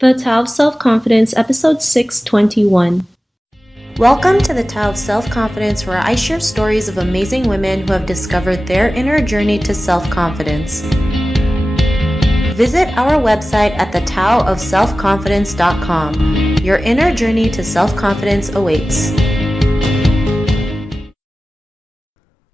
The Tao of Self-Confidence, Episode 621. Welcome to the Tao of Self-Confidence, where I share stories of amazing women who have discovered their inner journey to self-confidence. Visit our website at thetaoofselfconfidence.com. Your inner journey to self-confidence awaits.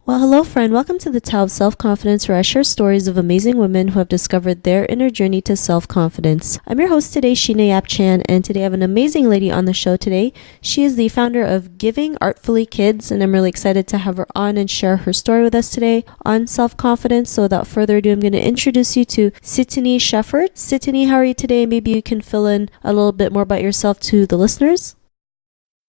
Well, hello friend. Welcome to the Tao of Self-Confidence, where I share stories of amazing women who have discovered their inner journey to self-confidence. I'm your host today, Sitinee Sheffert, and today I have an amazing lady on the show today. She is the founder of Giving Artfully Kids, and I'm really excited to have her on and share her story with us today on self-confidence. So without further ado, I'm going to introduce you to Sitinee Sheffert. Sitinee, how are you today? Maybe you can fill in a little bit more about yourself to the listeners.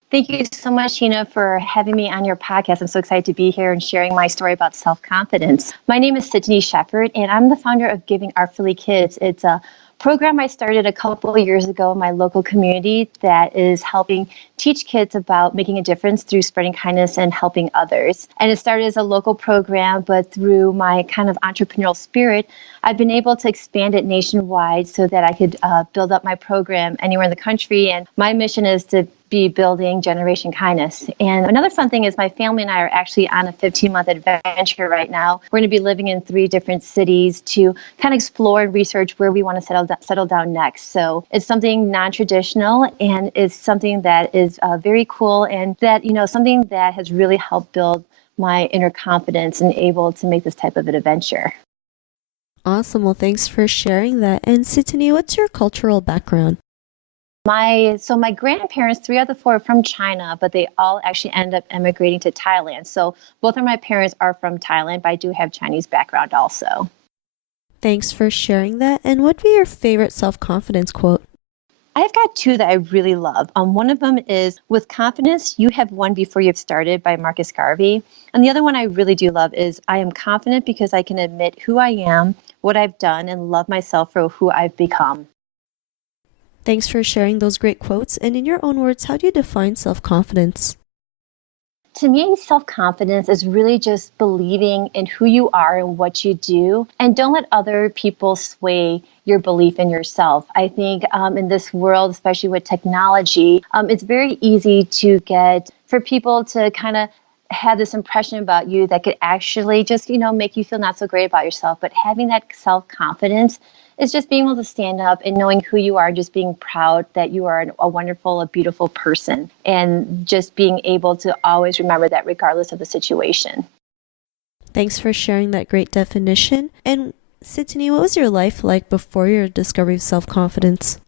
Thank you so much, Sheena, for having me on your podcast. I'm so excited to be here and sharing my story about self-confidence. My name is Sitinee Sheffert, and I'm the founder of Giving Artfully Kids. It's a program I started a couple of years ago in my local community that is helping teach kids about making a difference through spreading kindness and helping others. And it started as a local program, but through my kind of entrepreneurial spirit, I've been able to expand it nationwide so that I could build up my program anywhere in the country. And my mission is to be building generation kindness. And another fun thing is my family and I are actually on a 15-month adventure right now. We're going to be living in 3 different cities to kind of explore and research where we want to settle down next. So it's something non-traditional, and it's something that is very cool, and that, something that has really helped build my inner confidence and able to make this type of an adventure. Awesome. Well, thanks for sharing that. And Sitinee, what's your cultural background? My grandparents, 3 out of the 4 are from China, but they all actually ended up emigrating to Thailand. So both of my parents are from Thailand, but I do have Chinese background also. Thanks for sharing that. And what would be your favorite self-confidence quote? I've got 2 that I really love. One of them is, "With confidence, you have won before you've started," by Marcus Garvey. And the other one I really do love is, "I am confident because I can admit who I am, what I've done, and love myself for who I've become." Thanks for sharing those great quotes. And in your own words, how do you define self-confidence? To me, self-confidence is really just believing in who you are and what you do, and don't let other people sway your belief in yourself. I think in this world, especially with technology, it's very easy for people to kind of have this impression about you that could actually just, make you feel not so great about yourself. But having that self-confidence is just being able to stand up and knowing who you are, just being proud that you are a wonderful, a beautiful person, and just being able to always remember that regardless of the situation. Thanks for sharing that great definition. And Sitinee, what was your life like before your discovery of self-confidence?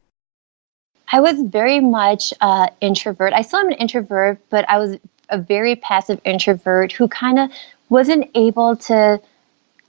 I was very much an introvert. I still am an introvert, but I was a very passive introvert who kind of wasn't able to,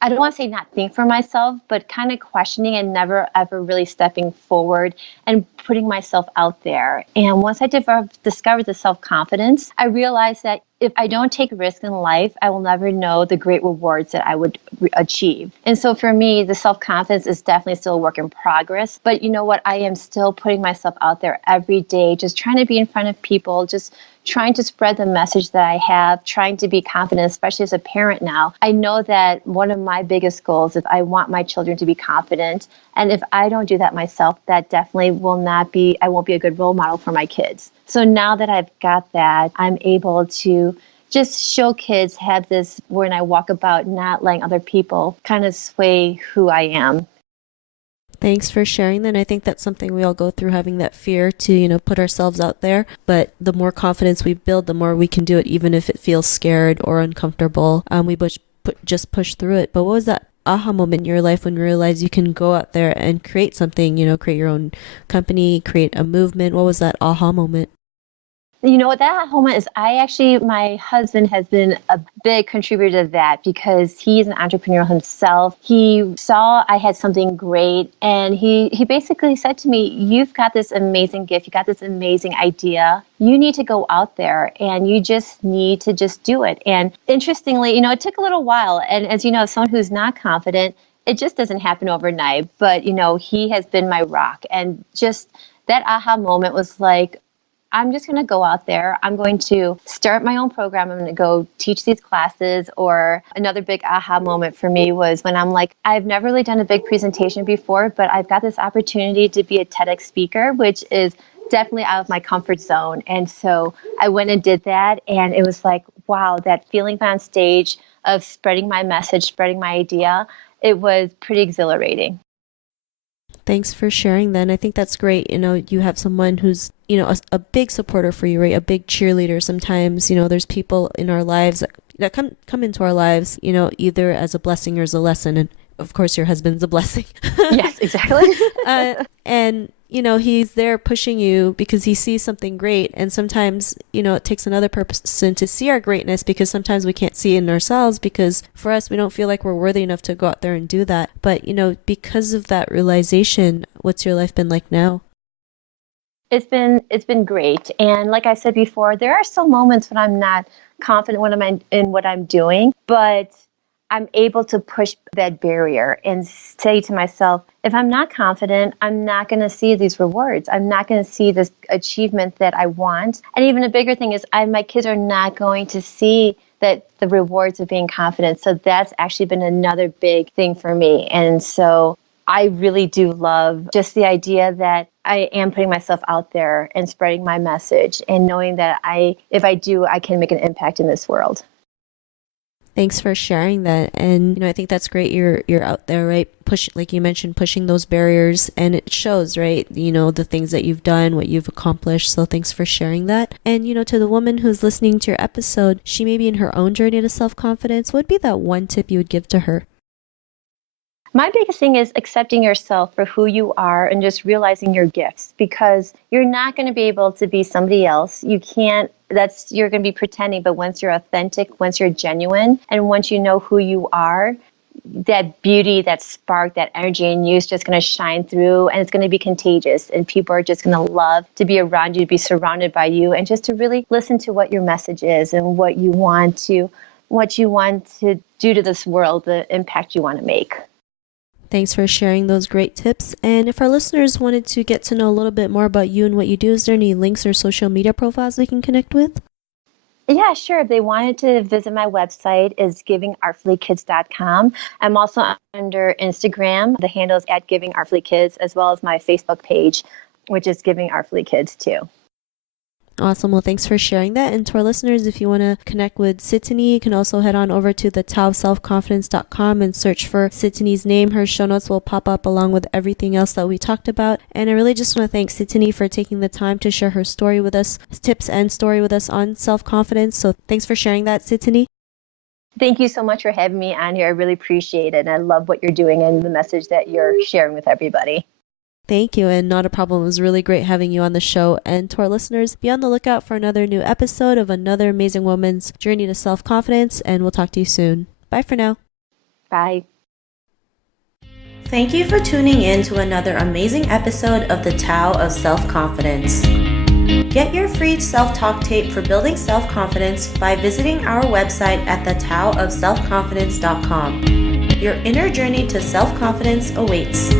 I don't want to say not think for myself, but kind of questioning and never ever really stepping forward and putting myself out there. And once I discovered the self-confidence, I realized that if I don't take risks in life, I will never know the great rewards that I would achieve. And so for me, the self-confidence is definitely still a work in progress. But you know what? I am still putting myself out there every day, just trying to be in front of people, just trying to spread the message that I have, trying to be confident, especially as a parent now. I know that one of my biggest goals is I want my children to be confident. And if I don't do that myself, that definitely I won't be a good role model for my kids. So now that I've got that, I'm able to just show kids, have this when I walk about, not letting other people kind of sway who I am. Thanks for sharing that. And I think that's something we all go through, having that fear to, put ourselves out there. But the more confidence we build, the more we can do it, even if it feels scared or uncomfortable. We just push through it. But what was that aha moment in your life when you realized you can go out there and create something, create your own company, create a movement? What was that aha moment? You know what that moment is? My husband has been a big contributor to that because he's an entrepreneur himself. He saw I had something great, and he basically said to me, "You've got this amazing gift. You got this amazing idea. You need to go out there and you just need to just do it." And interestingly, it took a little while. And as you know, someone who's not confident, it just doesn't happen overnight. But, he has been my rock. And just that aha moment was like, I'm just going to go out there. I'm going to start my own program. I'm going to go teach these classes. Or another big aha moment for me was when I'm like, I've never really done a big presentation before, but I've got this opportunity to be a TEDx speaker, which is definitely out of my comfort zone. And so I went and did that. And it was like, wow, that feeling on stage of spreading my message, spreading my idea, it was pretty exhilarating. Thanks for sharing that. And I think that's great. You have someone who's, a big supporter for you, right? A big cheerleader. Sometimes, there's people in our lives that come into our lives, either as a blessing or as a lesson. And of course, your husband's a blessing. Yes, exactly. And he's there pushing you because he sees something great. And sometimes, it takes another person to see our greatness, because sometimes we can't see it in ourselves, because for us, we don't feel like we're worthy enough to go out there and do that. But, because of that realization, what's your life been like now? It's been great. And like I said before, there are still moments when I'm not confident in what I'm doing, but I'm able to push that barrier and say to myself, if I'm not confident, I'm not going to see these rewards. I'm not going to see this achievement that I want. And even a bigger thing is my kids are not going to see that the rewards of being confident. So that's actually been another big thing for me. And so I really do love just the idea that I am putting myself out there and spreading my message and knowing that if I do, I can make an impact in this world. Thanks for sharing that. And, I think that's great. You're out there, right? Like you mentioned, pushing those barriers, and it shows, right? The things that you've done, what you've accomplished. So thanks for sharing that. And, to the woman who's listening to your episode, she may be in her own journey to self-confidence. What would be that one tip you would give to her? My biggest thing is accepting yourself for who you are and just realizing your gifts, because you're not going to be able to be somebody else. You're going to be pretending, but once you're authentic, once you're genuine, and once you know who you are, that beauty, that spark, that energy in you is just going to shine through, and it's going to be contagious, and people are just going to love to be around you, to be surrounded by you, and just to really listen to what your message is and what you want to do to this world, the impact you want to make. Thanks for sharing those great tips. And if our listeners wanted to get to know a little bit more about you and what you do, is there any links or social media profiles we can connect with? Yeah, sure. If they wanted to visit my website, is givingartfullykids.com. I'm also under Instagram. The handle is @givingartfullykids, as well as my Facebook page, which is Giving Artfully Kids too. Awesome. Well, thanks for sharing that. And to our listeners, if you want to connect with Sitinee, you can also head on over to the taoofselfconfidence.com and search for Sitinee's name. Her show notes will pop up along with everything else that we talked about. And I really just want to thank Sitinee for taking the time to share her story with us, tips and story with us on self-confidence. So thanks for sharing that, Sitinee. Thank you so much for having me on here. I really appreciate it. And I love what you're doing and the message that you're sharing with everybody. Thank you, and not a problem. It was really great having you on the show. And to our listeners, be on the lookout for another new episode of another amazing woman's journey to self-confidence, and we'll talk to you soon. Bye for now. Bye. Thank you for tuning in to another amazing episode of the Tao of Self-Confidence. Get your free self-talk tape for building self-confidence by visiting our website at thetaoofselfconfidence.com. Your inner journey to self-confidence awaits.